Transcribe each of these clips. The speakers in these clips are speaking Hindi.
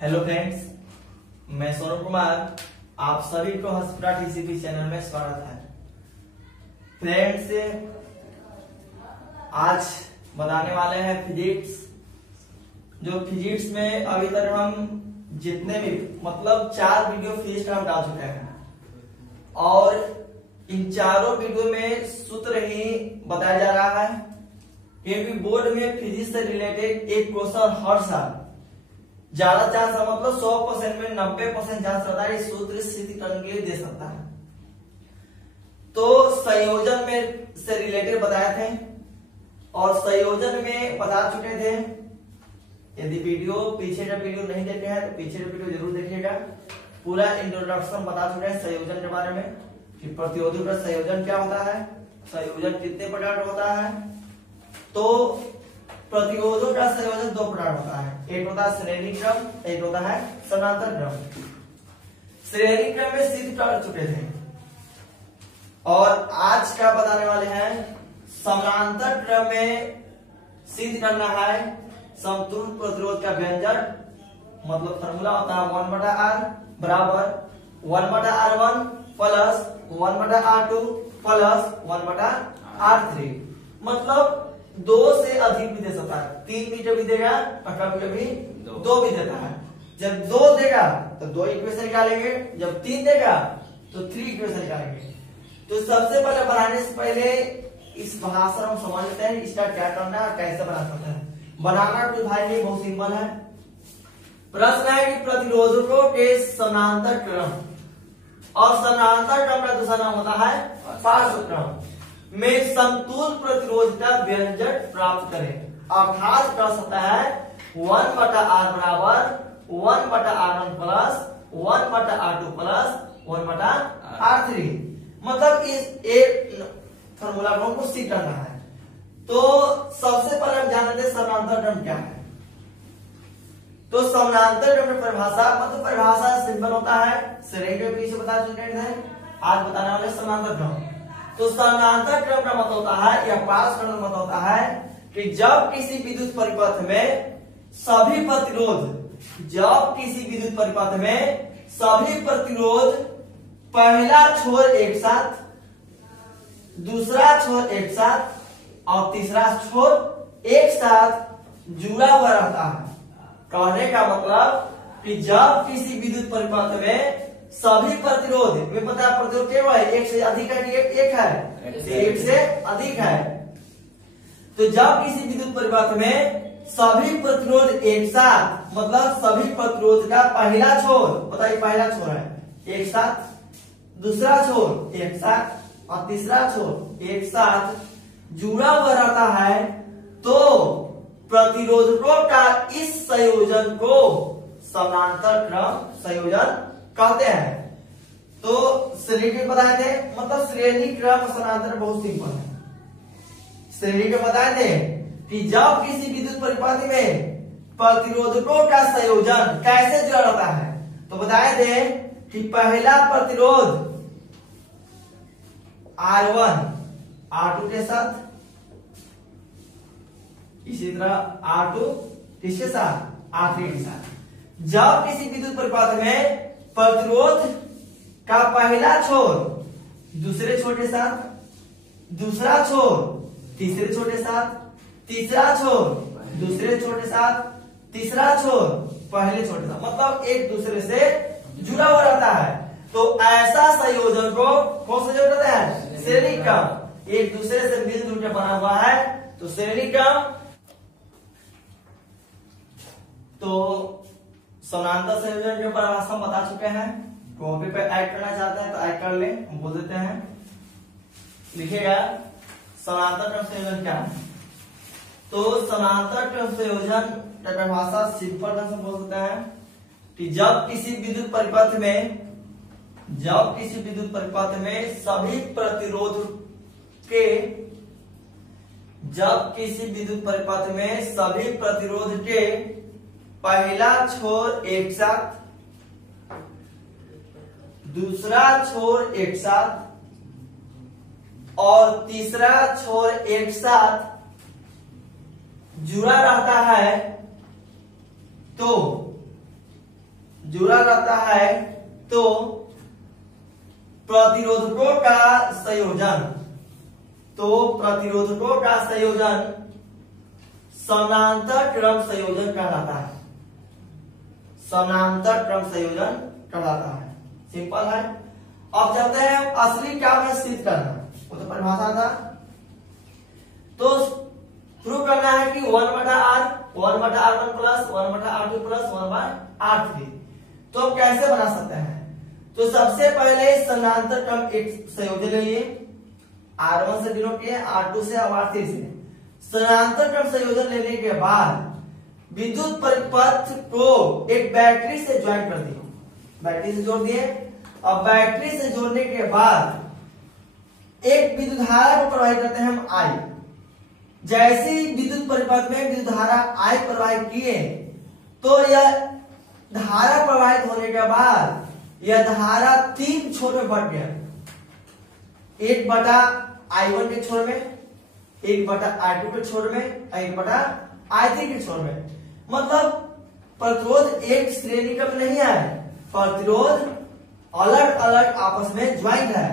हेलो फ्रेंड्स, मैं सोनू कुमार, आप सभी को हस्पिटा टीसीपी चैनल में स्वागत है। फ्रेंड्स, आज बताने वाले हैं फिजिक्स। जो फिजिक्स में अभी तक हम जितने भी मतलब 4 वीडियो फिजिक्स का हम डाल चुके हैं और इन चारों वीडियो में सूत्र ही बताया जा रहा है, क्योंकि बोर्ड में फिजिक्स से रिलेटेड एक क्वेश्चन हर साल ज्यादा चांस मतलब 100% में 90% चांस रहता है इस सूत्र सिद्ध करने के लिए दे सकता है। तो संयोजन में से रिलेटेड बताए थे और संयोजन में बता चुके थे। यदि पीछे का वीडियो नहीं देखे हैं तो पीछे का वीडियो जरूर देखिएगा। पूरा इंट्रोडक्शन बता चुके हैं संयोजन के बारे में कि प्रतिरोधी का संयोजन क्या होता है, संयोजन कितने प्रकार का होता है। तो प्रतिरोधों का संयोजन 2 प्रकार होता है, एक होता है श्रेणी क्रम, एक होता है समांतर क्रम। श्रेणी क्रम में सिद्ध कर चुके थे और आज क्या बताने वाले हैं, समांतर क्रम में सिद्ध करना है समतुल्य प्रतिरोध का व्यंजक। मतलब फॉर्मूला होता है 1/r बराबर 1/r1 plus 1/r2 plus 1/r3। मतलब 2 से अधिक भी दे सकता है, 3 मीटर भी देगा और कभी-कभी 2 भी देता है। जब 2 देगा तो 2 इक्वेशन निकालेंगे, जब 3 देगा तो 3 इक्वेशन निकालेंगे। तो सबसे पहले बनाने से पहले इस भाषा हम समझ लेते हैं इसका क्या करना है और कैसे बना सकते हैं। बनाना तो भाई नहीं, बहुत सिंपल है। प्रश्न है कि प्रतिरोधकों के समानांतर क्रम और समानांतर क्रम का दूसरा नाम होता है पार्श्व क्रम में समतुल्य प्रतिरोध का व्यंजक प्राप्त करें। अर्थात कर सकता है 1/r बराबर 1/r1 plus 1/r2 plus 1/r3। मतलब इस एक फॉर्मूला को हमको सिद्ध करना है। तो सबसे पहले हम जानते हैं समानांतर क्रम क्या है। तो समानांतर क्रम की परिभाषा मतलब परिभाषा सिंपल होता है, श्रेणी के पीछे बता चुके हैं, आज बताने वाले समानांतर क्रम। तो समानांतर क्रम का मतलब होता है या पार्श्व क्रम का मतलब होता है कि जब किसी विद्युत परिपथ में सभी प्रतिरोध पहला छोर एक साथ, दूसरा छोर एक साथ और तीसरा छोर एक साथ जुड़ा हुआ रहता है। कहने का मतलब कि जब किसी विद्युत परिपथ में सभी प्रतिरोध में पता है प्रतिरोध केवल है, एक से अधिक है कि एक है, एक से अधिक है। तो जब किसी विद्युत परिपथ में सभी प्रतिरोध एक साथ मतलब सभी प्रतिरोध का पहला छोर, बताइए पहला छोर है एक साथ, दूसरा छोर एक साथ और तीसरा छोर एक साथ जुड़ा हुआ रहता है, तो प्रतिरोधकों का इस संयोजन को समानांतर क्रम संयोजन कहते हैं। तो श्रेणी बताए थे, मतलब श्रेणी क्रम समानांतर बहुत सिंपल है। श्रेणी के बताए थे कि जब किसी विद्युत परिपथ में प्रतिरोधकों का संयोजन कैसे जुड़ा रहता है, तो बताए थे कि पहला प्रतिरोध R1 R2 के साथ, इसी तरह R2 किसके साथ, R3 के साथ। जब किसी विद्युत परिपथ में प्रतिरोध का पहला छोर दूसरे छोर के साथ, दूसरा छोर तीसरे छोर के साथ, तीसरा छोर दूसरे छोर के साथ, तीसरा छोर पहले छोर के साथ, मतलब एक दूसरे से जुड़ा हुआ रहता है। तो ऐसा संयोजन को कौन सा जोड़ रहता है, श्रेणी क्रम। एक दूसरे से मिलजुल के बना हुआ है तो श्रेणी क्रम। तो समानांतर संयोजन के परिभाषा हम बता चुके हैं। कॉपी पे ऐड करना चाहते हैं तो ऐड कर ले, हम बोल देते हैं। लिखिएगा समानांतर क्रम संयोजन क्या है। तो समानांतर क्रम संयोजन की परिभाषा सिंपल ढंग से बोल सकते हैं कि जब किसी विद्युत परिपथ में सभी प्रतिरोध के पहला छोर एक साथ, दूसरा छोर एक साथ और तीसरा छोर एक साथ जुड़ा रहता है, तो जुड़ा रहता है तो प्रतिरोधकों का संयोजन समानांतर क्रम संयोजन कहलाता है। समानांतर क्रम संयोजन कहलाता है। सिंपल है। अब चलते हैं असली क्या है सिद्ध करना, वो तो परिभाषा था। तो प्रूव करना है कि 1/r 1/r1 plus 1/r2 plus 1/r3। तो हम कैसे बना सकते हैं? तो सबसे पहले समानांतर क्रम एक संयोजन ले लिए, R1 से डिनोट किए, R2 से और R3 से। समानांतर क्रम संयोजन लेने के बाद विद्युत परिपथ को एक बैटरी से ज्वाइन कर दिया, बैटरी से जोड़ दिए। अब बैटरी से जोड़ने के बाद एक विद्युत धारा को प्रवाहित करते हैं हम I। जैसे ही विद्युत परिपथ में विद्युत धारा I प्रवाहित किए तो यह धारा प्रवाहित होने के बाद यह धारा 3 छोर में बढ़ गया, 1/I1 के छोर में, 1/I2 के छोर में, 1/I3 के छोर में। मतलब प्रतिरोध एक श्रेणी क्रम नहीं है, प्रतिरोध अलग अलग आपस में ज्वाइंट है।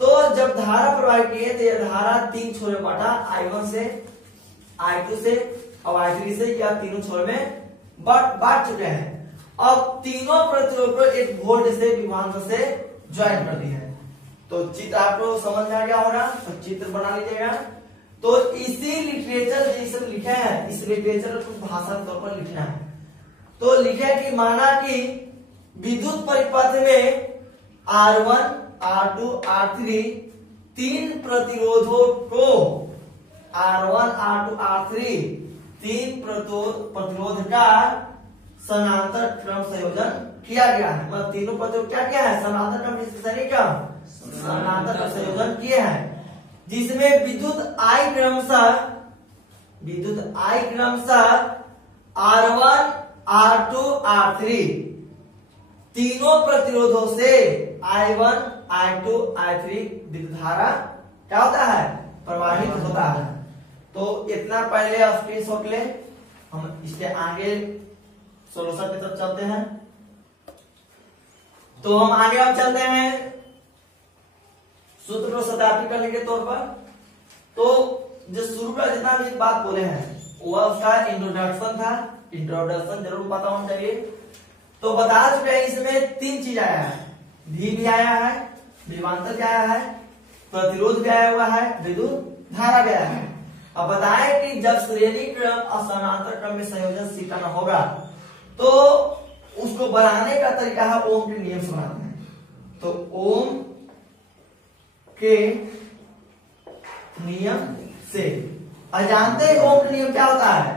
तो जब धारा प्रवाहित किए तो यह धारा 3 छोर में बांटा, I1 से, I2 से और I3 से, या तीनों छोर में बांट चुके हैं। अब तीनों प्रतिरोध को एक वोल्ट से विभवांतर से ज्वाइन कर दिया है। तो चित्र आपको समझ में आ गया होगा, तो चित्र बना लीजिएगा। तो इसी लिटरेचर जिसे लिखे हैं, इस लिटरेचर को भाषा के तौर पर लिखना है। तो लिखे कि माना कि विद्युत परिपथ में R1 R2 R3 तीन प्रतिरोधों को, R1 R2 R3 तीन प्रतिरोध का समानांतर क्रम संयोजन किया गया है। मतलब तीनों प्रतिरोध क्या किया है? समानांतर क्रम संयोजन किए हैं, जिसमें विद्युत I क्रमशः R1 R2 R3 तीनों प्रतिरोधों से I1 I2 I3 विद्युत धारा क्या होता है? प्रवाहित होता है। तो इतना पहले स्क्रीनशॉट ले, हम इसके आगे सोल्यूशन की तरफ चलते हैं। तो हम आगे अब चलते हैं सूत्र को सत्यापित करने के तौर पर। तो जो शुरू का जितना भी बात बोले हैं वह उसका इंट्रोडक्शन था, इंट्रोडक्शन जरूर पता होना चाहिए। तो बता चुके हैं इसमें 3 चीज आया है, V भी आया है, विभवांतर भी आया है, प्रतिरोध भी आया हुआ है, विद्युत धारा भी आया है। अब बताएं कि जब श्रेणी क्रम और समानांतर क्रम में संयोजन सीखना होगा तो उसको बनाने का तरीका है ओम के नियम से बनाते हैं। तो ओम के नियम से जानते हैं ओम का नियम क्या होता है?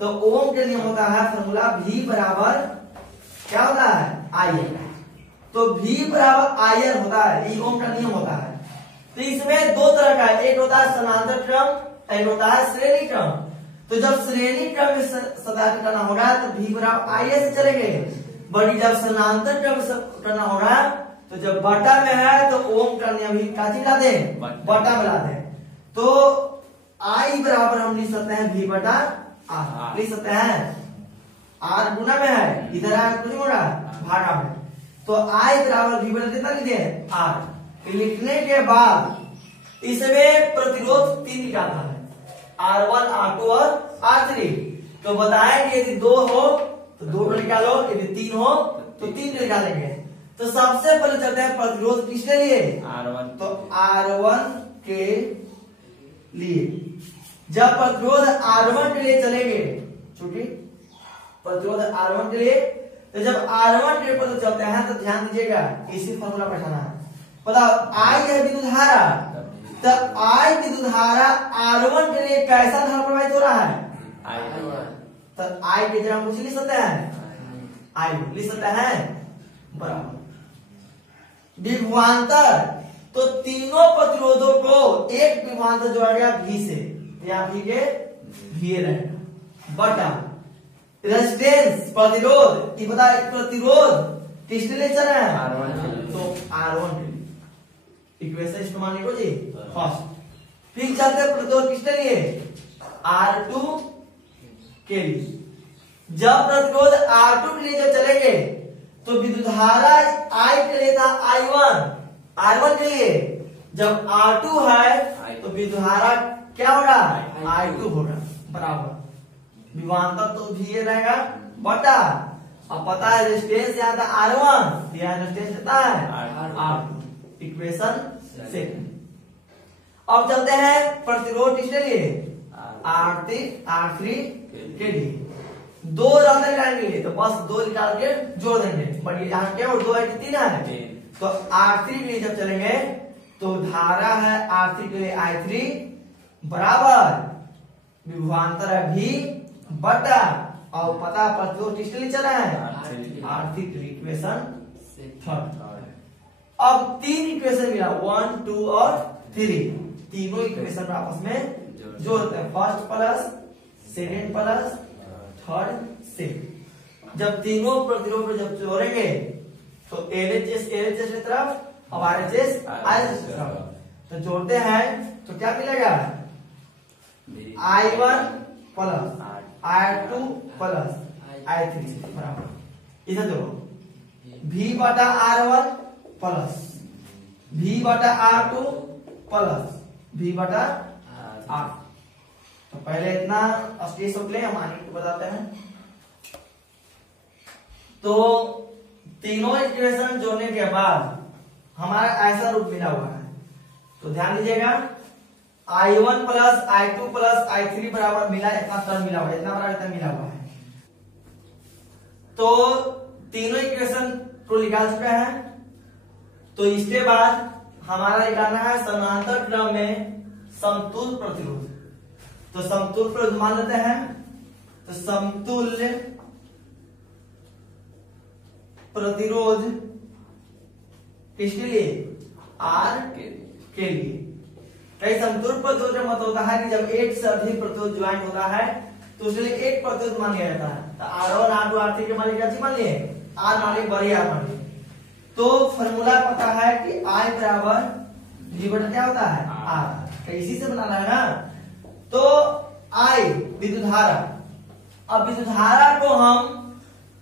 तो ओम के नियम होता है फॉर्मूला V बराबर क्या होता है? IR। तो V बराबर IR होता है, ये ओम का नियम होता है। तो इसमें 2 तरह का है, एक होता है समानांतर क्रम, एक होता है श्रेणी क्रम। तो जब श्रेणी क्रम में सत्यापित करना होगा तो V बराबर IR से चलेंगे, बड़ी जब समानांतर क्रम करना होगा तो जब बटा में है तो ओम का नियम का चीज ला दे, बटा में ला दे। तो I बराबर हम लिख सकते हैं V बटा R, लिख सकते हैं R गुना में है, इधर R कुछ नहीं हो रहा, भागा में। तो I बराबर V बटा कितना लीजिए? R। लिखने के बाद इसमें प्रतिरोध 3 निकालना है, R1 R2 और R3। तो बताएं कि यदि 2 हो तो 2 को निकालो, यदि 3 हो तो 3 को निकालेंगे। तो सबसे पहले चलते हैं प्रतिरोध किसके लिए? R1। तो R1 के लिए जब प्रतिरोध R1 के लिए चलेंगे, चूंकि प्रतिरोध R1 के लिए, तो जब R1 के ऊपर चलते हैं तो ध्यान दीजिएगा इसी फॉर्मूला बैठाना है। बताओ I है विद्युत धारा, तो I विद्युत धारा R1 के लिए कैसा धारा प्रवाहित हो रहा है? तो I की जगह कुछ लिख सकते हैं, I लिख सकते हैं बराबर विभवांतर। तो तीनों प्रतिरोधों को एक विभवांतर जोड़ा गया V से, यहाँ V के V रहेगा, बटा रेजिस्टेंस प्रतिरोध, ये बता प्रतिरोध किसके लिए चल रहा है? R1। तो R1 के लिए इक्वेशन इस्तेमाल करो जी फर्स्ट। फिर चलते प्रतिरोध किसके लिए? R2 के लिए। जब प्रतिरोध R2 के लिए जब चलेंगे तो विद्युत धारा I के लिए था I1, R1 के लिए। जब R2 है तो विद्युत धारा क्या होगा, I2 होगा, बराबर विभवांतर तो भी ये रहेगा बटा, अब पता है रेजिस्टेंस यहाँ था R1, यहाँ रेजिस्टेंस देता है R2, इक्वेशन सेकंड। अब चलते हैं प्रतिरोध किसके लिए, R3 के लिए। दो ज्यादा निकालेंगे तो बस दो निकाल के जोड़ देंगे, बट यहाँ क्या और 2 है कि 3 है, तो R3 के लिए जब चलेंगे तो धारा है R3 के लिए I3 बराबर विभवांतर है V बटा, और पता प्रतिरोध किसके लिए चला है, R3 के लिए, इक्वेशन थर्ड। अब 3 इक्वेशन मिला, 1 2 और 3, तीनों इक्वेशन आपस में जोड़ते हैं, first plus second plus third second. जब तीनों प्रतिरोध पर जब जोड़ेंगे तो LHS की तरफ और RHS की तरफ, तो जोड़ते हैं तो क्या मिलेगा, I1 plus I2 plus I3 बराबर, इधर देखो V बटा R1 प्लस V बटा R2 प्लस V बटा R। तो पहले इतना स्टेज सोच ले, हम आगे को बताते हैं। तो तीनों इक्वेशन जोड़ने के बाद हमारा ऐसा रूप मिला हुआ है, तो ध्यान दीजिएगा I1 plus I2 plus I3 बराबर मिला, इतना टर्म मिला हुआ है, इतना बड़ा इतना मिला हुआ है। तो तीनों इक्वेशन को निकाल चुके हैं, तो इसके बाद हमारा निकालना है समानांतर क्रम में समतुल्य प्रतिरोध। तो समतुल्य प्रतिरोध मान लेते हैं, तो समतुल्य प्रतिरोध किसके लिए, R के लिए। कई समतुल्य प्रतिरोध का मतलब होता है कि जब एक से अधिक प्रतिरोध ज्वाइन होता है तो उसके लिए एक प्रतिरोध मान लिया जाता है। तो R1 R2 R3 के मान लिया, मान लिए R मान लिए, बड़ी R मान लिए। तो फॉर्मूला पता है कि I बराबर V बटा क्या होता है, R, तो इसी से बनाना है ना। तो I विद्युत धारा, अब विद्युत धारा को हम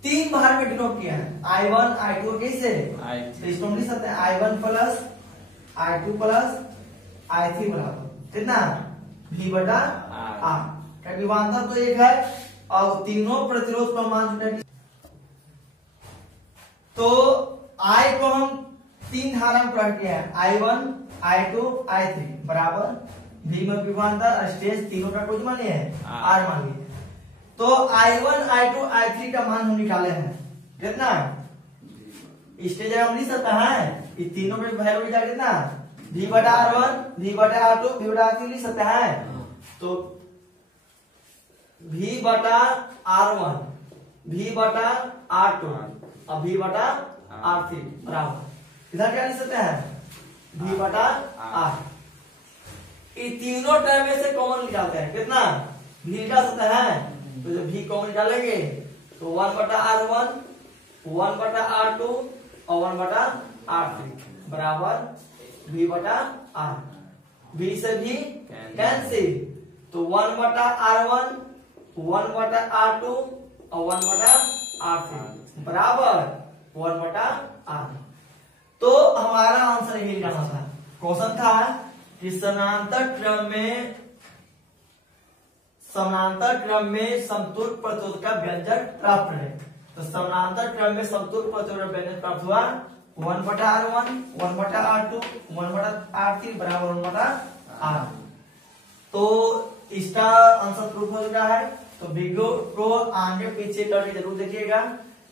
3 भाग में डिनोट किया है, I1 I2 कैसे, तो इसको हम लिख सकते हैं I1 plus I2 plus I3 बराबर कितना, V बटा R, का विभवांतर तो एक है और तीनों प्रतिरोध पर मान चुके। तो I को हम 3 धारा में प्रकट किया है, I1 I2 I3 बराबर V में विभवांतर स्टेज तीनों का कुछ मान लिया है, R मान लिया। तो I1 I2 I3 का मान हम निकाले हैं, कितना स्टेज हम लिख सकते हैं, ये तीनों में वैल्यू निकाल कितना, V बटा R1 V बटा R2 V बटा R3 लिख सकते हैं। तो V बटा R1 V बटा R2 और V बटा R3 बराबर इधर क्या लिख सकते हैं, V बटा R। ये तीनों टर्म में से कॉमन निकालते हैं, कितना V निकाल सकते हैं। तो जब V कॉमन निकालेंगे तो 1 बटा R1 1 बटा R2 और 1 बटा R3 बराबर V बटा R। V से V कैंसिल, तो 1 बटा R1 1 बटा R2 और 1 बटा R3 बराबर 1 बटा R। तो हमारा आंसर यही निकालना था। क्वेश्चन था कि समानांतर क्रम में समतुल्य प्रतिरोध का व्यंजक प्राप्त करें। तो समानांतर क्रम में समतुल्य प्रतिरोध का व्यंजक प्राप्त हुआ 1 बटा R1 1 बटा R2 1 बटा R3 बराबर 1 बटा R। तो इसका आंसर प्रूफ हो चुका है। तो वीडियो को आगे पीछे करके जरूर देखिएगा।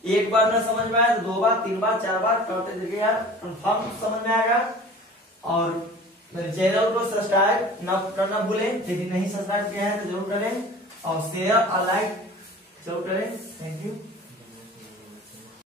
एक बार न समझ में आया तो 2 बार 3 बार 4 बार करते देखिएगा, कंफर्म समझ में आएगा। और मेरे चैनल को सब्सक्राइब न करना भूलें, यदि नहीं सब्सक्राइब किया है तो जरूर करें और शेयर और लाइक जरूर करें। Thank you.